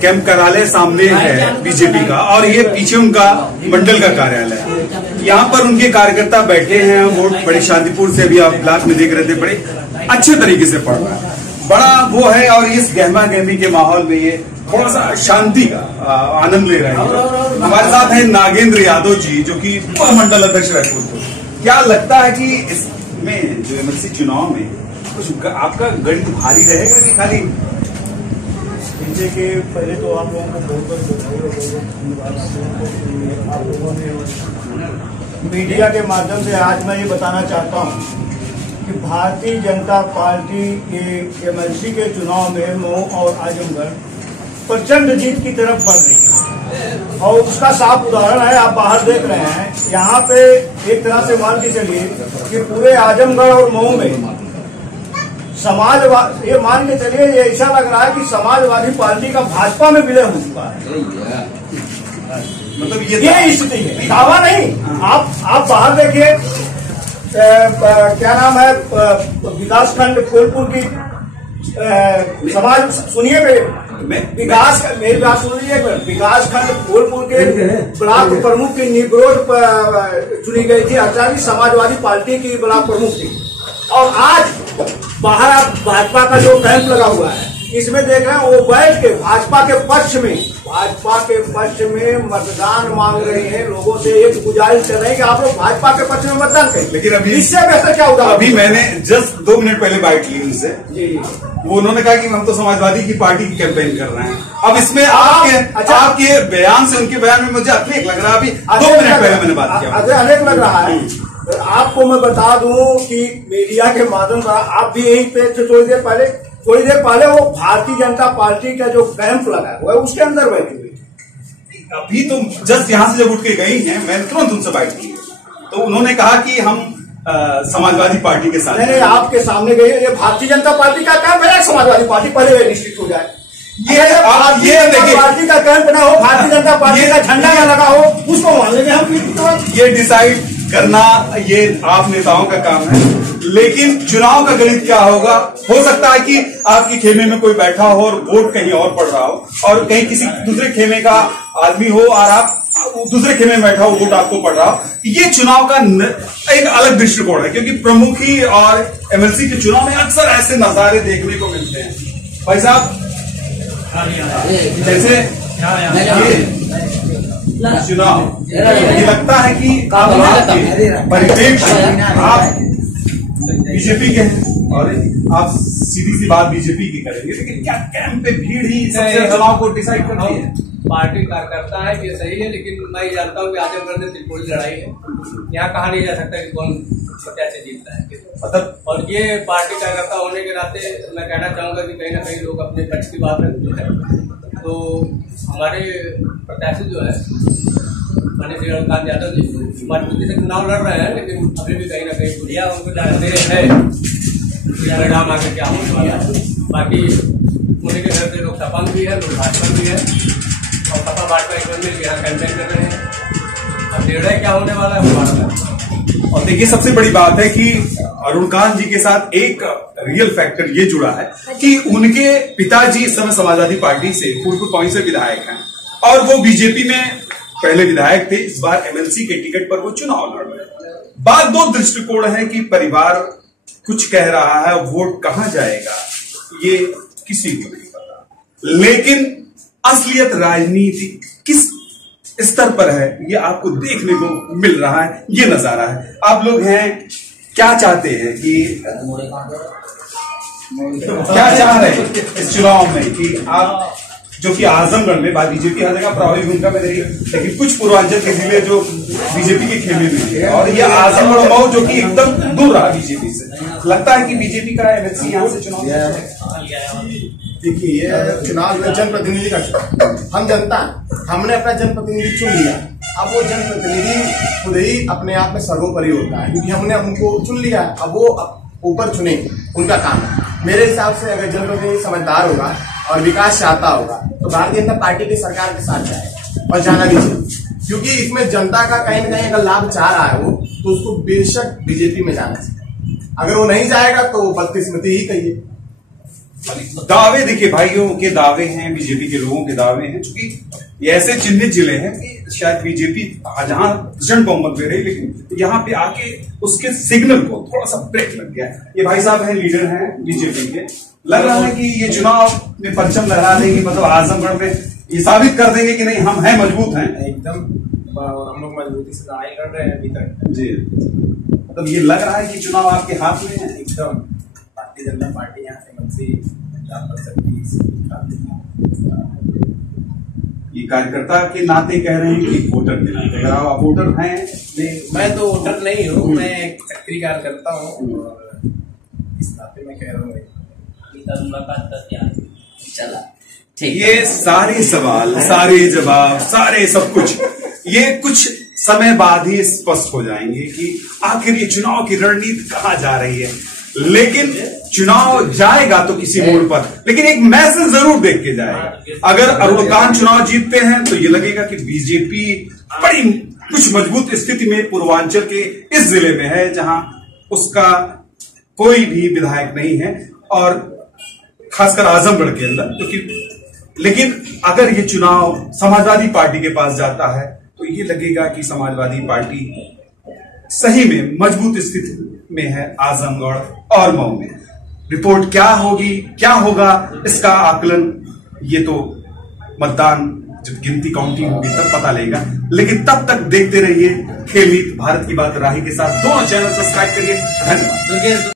Camp कार्यालय सामने है बीजेपी का, और ये पीछे उनका मंडल का कार्यालय है। यहाँ पर उनके कार्यकर्ता बैठे हैं, वोट बड़े शांतिपूर्ण से, अभी आप ब्लॉक में देख रहे थे, बड़े अच्छे तरीके से पड़ रहा है, बड़ा वो है। और इस गहमा गहमी के माहौल में ये थोड़ा सा शांति का आनंद ले रहे हैं। हमारे साथ है नागेंद्र यादव जी, जो कि मंडल अध्यक्ष रायपुर। क्या लगता है कि इसमें जो एमएलसी चुनाव में कुछ आपका गणित भारी रहेगा कि खाली? के पहले तो आप लोगों को बहुत बहुत धन्यवाद आप लोगों ने मीडिया के माध्यम से आज मैं ये बताना चाहता हूँ कि भारतीय जनता पार्टी के एमएलसी के चुनाव में मऊ और आजमगढ़ प्रचंड जीत की तरफ बढ़ रही है, और उसका साफ उदाहरण है, आप बाहर देख रहे हैं। यहाँ पे एक तरह से मान के चलिए कि पूरे आजमगढ़ और मऊ में समाजवादी, ये मान के चलिए, ये ऐसा लग रहा है कि समाजवादी पार्टी का भाजपा में विलय हो चुका है। मतलब ये स्थिति है, दावा नहीं। आप बाहर देखिए, क्या नाम है, विकास खंड फूलपुर की समाज, सुनिए विकास, मेरी बात सुन लीजिए, विकास खंड फूलपुर के ब्लॉक प्रमुख की निगरोड चुनी गई थी, आचार्य समाजवादी पार्टी की ब्लॉक प्रमुख थी। और आज बाहर भाजपा का जो कैंप लगा हुआ है, इसमें देख रहे हैं वो बैठ के भाजपा के पक्ष में मतदान मांग रहे हैं। लोगों से एक गुजारिश कर रहे हैं कि आप लोग भाजपा के पक्ष में मतदान करें। लेकिन अभी इससे बेहतर क्या होगा? अभी मैंने जस्ट 2 मिनट पहले बाइट ली उनसे, वो उन्होंने कहा कि हम तो समाजवादी की पार्टी की कैंपेन कर रहे हैं। अब इसमें आपके बयान से, उनके बयान में मुझे अनेक लग रहा है। अभी 2 मिनट पहले मैंने बात किया, अनेक लग रहा है। आपको मैं बता दूं कि मीडिया के माध्यम से आप भी यही पे थोड़ी देर पहले वो भारतीय जनता पार्टी का जो कैंप लगा हुआ है उसके अंदर बैठी हुई थी। अभी तो जस्ट यहाँ से जब उठ के गई हैं, मैंने तुरंत उनसे बात की, तो उन्होंने कहा कि हम समाजवादी पार्टी के साथ। नहीं, आपके सामने गई, ये भारतीय जनता पार्टी का कैंप है, समाजवादी पार्टी पहले निश्चित हो जाए। ये देखिए, पार्टी का कैंप ना हो, भारतीय जनता पार्टी का झंडा ना लगा हो, उसको मान लेंगे हम। ये डिसाइड करना ये आप नेताओं का काम है, लेकिन चुनाव का गणित क्या होगा? हो सकता है कि आपके खेमे में कोई बैठा हो और वोट कहीं और पड़ रहा हो, और कहीं किसी दूसरे खेमे का आदमी हो और आप दूसरे खेमे में बैठा हो, वोट आपको पड़ रहा हो। ये चुनाव का एक अलग दृष्टिकोण है, क्योंकि प्रमुखी और एमएलसी के चुनाव में अक्सर ऐसे नजारे देखने को मिलते हैं। भाई साहब, जैसे चुनाव, ये लगता है कि परिप्रेक्ष्य आप बीजेपी के हैं और आप सीधी सी बात बीजेपी की करेंगे, लेकिन क्या कैंप पे भीड़ ही सबसे चुनाव को डिसाइड करती है? पार्टी कार्यकर्ता है, ये सही है, लेकिन मैं ये जानता हूँ कि आजमगढ़ में त्रिकोण लड़ाई है। यहाँ कहा नहीं जा सकता कि कौन कैसे जीतता है, मतलब। और ये पार्टी कार्यकर्ता होने के नाते मैं कहना चाहूंगा कि कहीं ना कहीं लोग अपने पक्ष की बात रखते हैं। तो हमारे प्रत्याशी जो है माननीय श्री रघुकांत यादव जी मजबूती से चुनाव लड़ रहे हैं, लेकिन अभी भी कहीं ना कहीं खुलिया उनको जानते हैं परिणाम आगे क्या होने वाला है। बाकी उन्हीं के घर से लोग सपा भी है, लोग भाजपा भी है, और सपा भाजपा एक मिल यहाँ कैंपेन कर रहे हैं। अब निर्णय क्या होने वाला है हमारा। और देखिए, सबसे बड़ी बात है कि अरुणकांत जी के साथ एक रियल फैक्टर ये जुड़ा है कि उनके पिताजी इस समय समाजवादी पार्टी से फूलपुर पहुंच से विधायक हैं, और वो बीजेपी में पहले विधायक थे, इस बार एमएलसी के टिकट पर वो चुनाव लड़ रहे हैं। बात 2 दृष्टिकोण है कि परिवार कुछ कह रहा है, वोट कहां जाएगा ये किसी को नहीं पता, लेकिन असलियत राजनीति किस स्तर पर है ये आपको देखने को मिल रहा है। ये नजारा है। आप लोग हैं, क्या चाहते हैं कि क्या चाह रहे हैं इस चुनाव में कि आप, जो कि आजमगढ़ में बात बीजेपी हर जगह प्रभावी भूमिका में रही है, लेकिन कुछ पूर्वांचल के जिले जो बीजेपी के खेमे में है, और ये आजमगढ़ मऊ जो कि एकदम दूर रहा बीजेपी से, लगता है कि बीजेपी का एमएलसी यहाँ से चुनाव। देखिए, ये चुनाव जो जनप्रतिनिधि का चुनाव, हम जनता, हमने अपना जनप्रतिनिधि चुन लिया। अब वो जनप्रतिनिधि खुद ही अपने आप में सर्वोपरि होता है, क्योंकि हमने उनको चुन लिया। अब वो ऊपर चुने, उनका काम है। मेरे हिसाब से अगर जनप्रतिनिधि समझदार होगा और विकास चाहता होगा तो भारतीय जनता पार्टी की सरकार के साथ जाए, और जाना भी चाहिए, क्योंकि इसमें जनता का कहीं न कहीं अगर लाभ चाह रहा है वो, तो उसको बेशक बीजेपी में जाना चाहिए। अगर वो नहीं जाएगा तो बदकिस्मती ही कहिए। दावे देखिए, भाइयों के दावे हैं, बीजेपी के लोगों के दावे हैं, क्योंकि ये ऐसे चिन्हित जिले हैं कि शायद बीजेपी जहां प्रचंड बहुमत दे रही, लेकिन यहाँ पे आके उसके सिग्नल को थोड़ा सा ब्रेक लग गया। ये भाई साहब हैं, लीडर हैं बीजेपी के, लग रहा है कि ये चुनाव में परचम लहरा देंगे, मतलब आजमगढ़ में ये साबित कर देंगे कि नहीं हम हैं, मजबूत हैं एकदम, और हम लोग मजबूती से लड़ाई लड़ रहे हैं अभी तक जी। मतलब ये लग रहा है कि चुनाव आपके हाथ में है एकदम। भारतीय जनता पार्टी यहाँ से मंत्री 50% ये कार्यकर्ता के नाते कह रहे हैं कि वोटर के नाते, अगर आप वोटर हैं? मैं तो वोटर नहीं हूँ, मैं एक सक्रिय कार्यकर्ता हूँ, और इस नाते मैं कह रहा हूँ चला ये सारे सवाल, सारे जवाब, सारे सब कुछ ये कुछ समय बाद ही स्पष्ट हो जाएंगे कि आखिर ये चुनाव की रणनीति कहां जा रही है। लेकिन चुनाव जाएगा तो किसी मोड़ पर, लेकिन एक मैसेज जरूर देख के जाएगा। अगर अरुणकांत चुनाव जीतते हैं तो ये लगेगा कि बीजेपी बड़ी कुछ मजबूत स्थिति में पूर्वांचल के इस जिले में है, जहां उसका कोई भी विधायक नहीं है, और खासकर आजमगढ़ के अंदर, क्योंकि लेकिन अगर ये चुनाव समाजवादी पार्टी के पास जाता है तो ये लगेगा कि समाजवादी पार्टी सही में मजबूत स्थिति में है आजमगढ़ और मऊ में। रिपोर्ट क्या होगी, क्या होगा, इसका आकलन ये तो मतदान जब गिनती काउंटिंग होगी तब पता लगेगा। लेकिन तब तक देखते रहिए खेल नीति भारत की बात राही के साथ। दोनों चैनल सब्सक्राइब करिए। धन्यवाद।